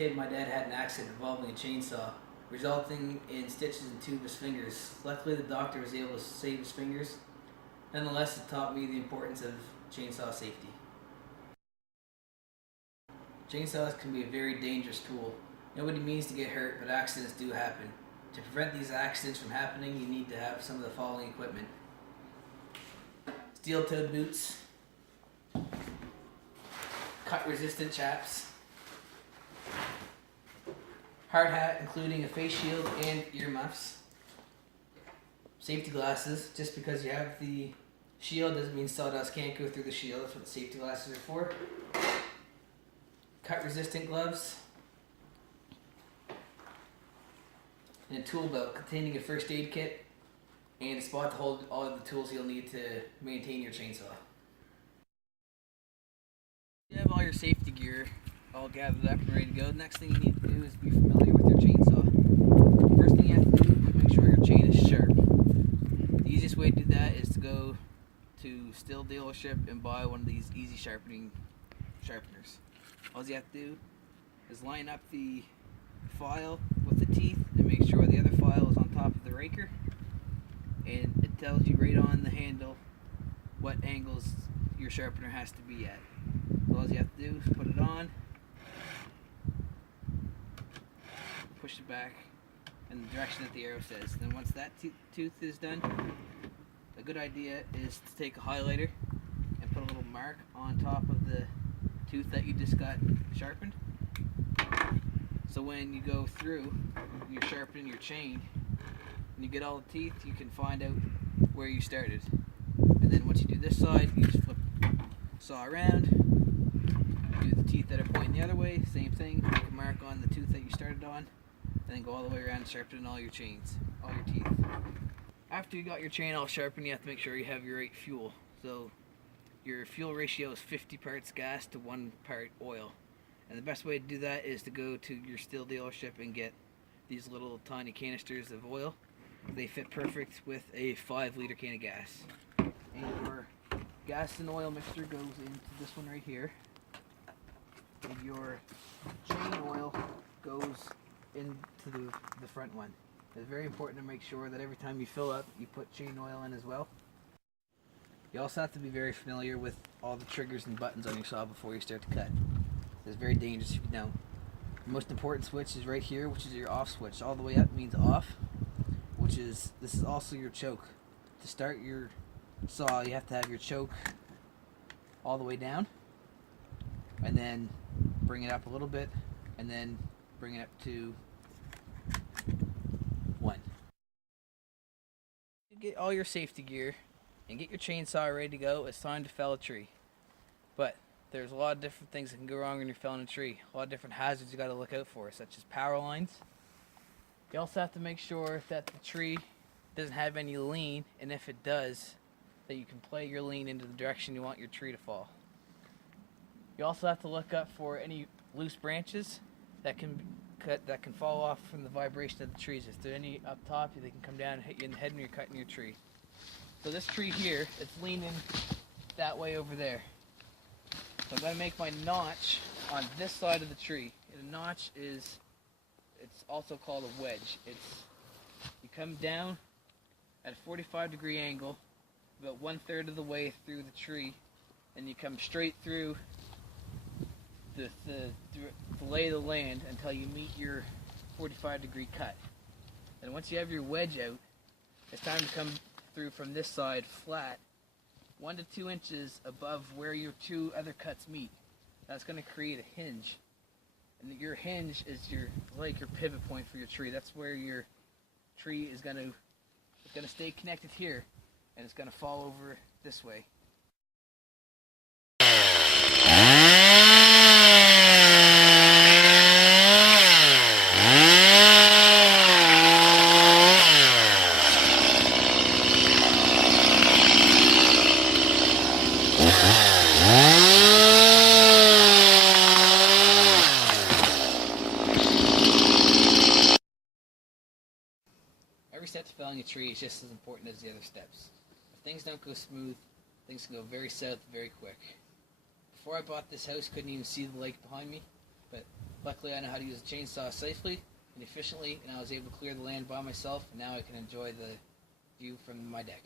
kid, my dad had an accident involving a chainsaw, resulting in stitches in two of his fingers. Luckily, the doctor was able to save his fingers. Nonetheless, it taught me the importance of chainsaw safety. Chainsaws can be a very dangerous tool. Nobody means to get hurt, but accidents do happen. To prevent these accidents from happening, you need to have some of the following equipment: steel-toed boots, cut-resistant chaps, hard hat including a face shield and earmuffs, safety glasses. Just because you have the shield doesn't mean sawdust can't go through the shield. That's what the safety glasses are for. Cut-resistant gloves, and a tool belt containing a first aid kit and a spot to hold all of the tools you'll need to maintain your chainsaw. You have all your safety gear all gathered up and ready to go. The next thing you need to do is be familiar with your chainsaw. First thing you have to do is make sure your chain is sharp. The easiest way to do that is to go to Stihl dealership and buy one of these easy sharpeners. All you have to do is line up the file with the teeth and make sure the other file is on top of the raker, and it tells you right on the handle what angles your sharpener has to be at. So all you have to do is put it on, push it back in the direction that the arrow says. Then once that tooth is done, a good idea is to take a highlighter and put a little mark on top of the tooth that you just got sharpened. So when you go through, you're sharpening your chain, and you get all the teeth, you can find out where you started. And then once you do this side, you just flip saw around, do the teeth that are pointing the other way, same thing, make a mark on the tooth that you started on, and then go all the way around sharpening all your chains, all your teeth. After you got your chain all sharpened, you have to make sure you have your right fuel. So your fuel ratio is 50 parts gas to 1 part oil. And the best way to do that is to go to your Stihl dealership and get these little tiny canisters of oil. They fit perfect with a 5-liter can of gas. And your gas and oil mixture goes into this one right here. And your chain oil goes into the front one. It's very important to make sure that every time you fill up, you put chain oil in as well. You also have to be very familiar with all the triggers and buttons on your saw before you start to cut. It's very dangerous if you don't. The most important switch is right here, which is your off switch. All the way up means off, this is also your choke. To start your saw, you have to have your choke all the way down, and then bring it up a little bit, and then bring it up to 1. You get all your safety gear and get your chainsaw ready to go. It's time to fell a tree. But there's a lot of different things that can go wrong when you're felling a tree. A lot of different hazards you got to look out for, such as power lines. You also have to make sure that the tree doesn't have any lean, and if it does, that you can play your lean into the direction you want your tree to fall. You also have to look up for any loose branches that can fall off from the vibration of the trees. If there are any up top, they can come down and hit you in the head when you're cutting your tree. So this tree here, it's leaning that way over there. So I'm going to make my notch on this side of the tree. And a notch is, it's also called a wedge. You come down at a 45-degree angle, about 1/3 of the way through the tree, and you come straight through the lay of the land until you meet your 45-degree cut. And once you have your wedge out, it's time to come through from this side flat, 1 to 2 inches above where your 2 other cuts meet. That's going to create a hinge, and your hinge is your pivot point for your tree. That's where your tree is going to stay connected here, and it's going to fall over this way. Every step to felling a tree is just as important as the other steps. If things don't go smooth, things can go very south very quick. Before I bought this house, couldn't even see the lake behind me. But luckily I know how to use a chainsaw safely and efficiently, and I was able to clear the land by myself, and now I can enjoy the view from my deck.